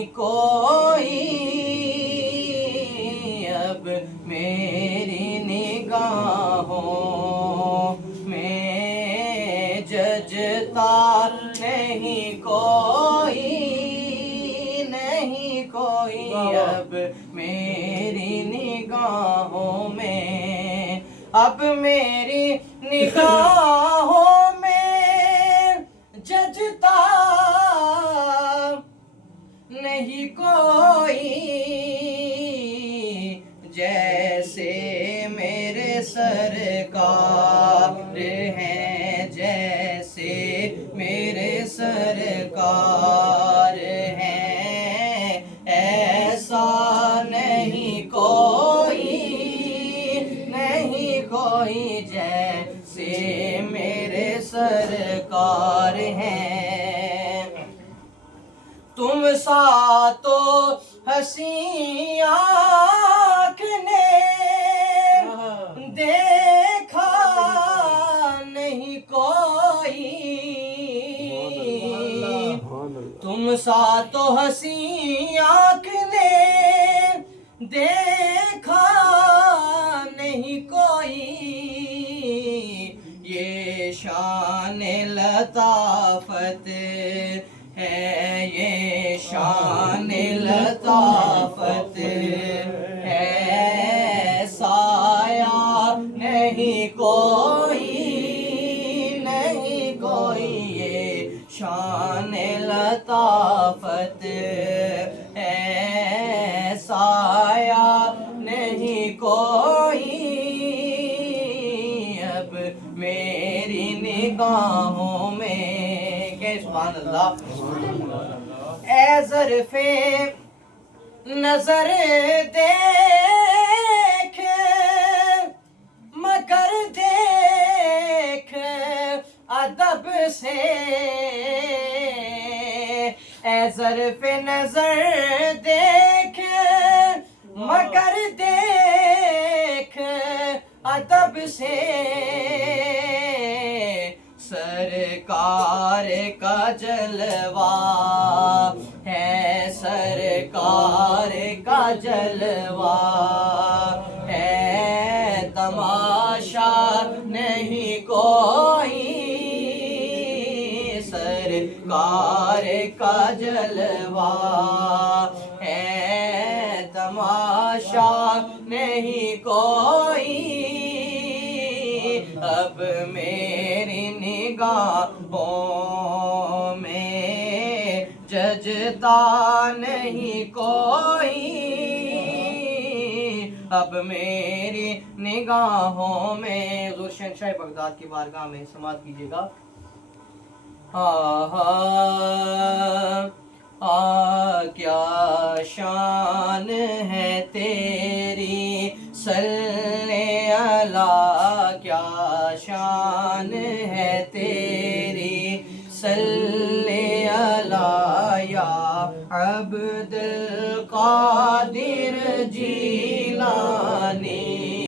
نہیں کوئی اب میری نگاہوں میں ججتا نہیں کوئی اب میری نگاہوں میں اب میری نگاہوں میں ججتا نہیں کوئی جیسے میرے سرکار ہیں جیسے میرے سرکار ہیں ایسا نہیں کوئی جیسے میرے سرکار ہیں تم سا تو حسین آنکھ نے دیکھا نہیں کوئی تم سا تو حسین آنکھ نے دیکھا نہیں کوئی یہ شان لطافت ہے یہ شان لطافت ہے سایہ نہیں کوئی یہ شان لطافت ہے سایہ نہیں کوئی اب میری نگاہوں میں کہ سبحان اللہ اے ظرف نظر دیکھ مگر دیکھ ادب سے اے ظرف نظر دیکھ مگر دیکھ ادب سے سرکار کا جلوہ ہے سرکار کا جلوہ ہے تماشا نہیں کوئی سرکار کا جلوہ ہے تماشا نہیں کوئی اب میری نگاہوں میں ججتا نہیں کوئی اب میری نگاہوں میں حضور شہنشاہ بغداد کی بارگاہ میں سماعت کیجیے گا کیا شان ہے تیری صلی اللہ کیا شان ہے تیری صلی اللہ یا عبد القادر جی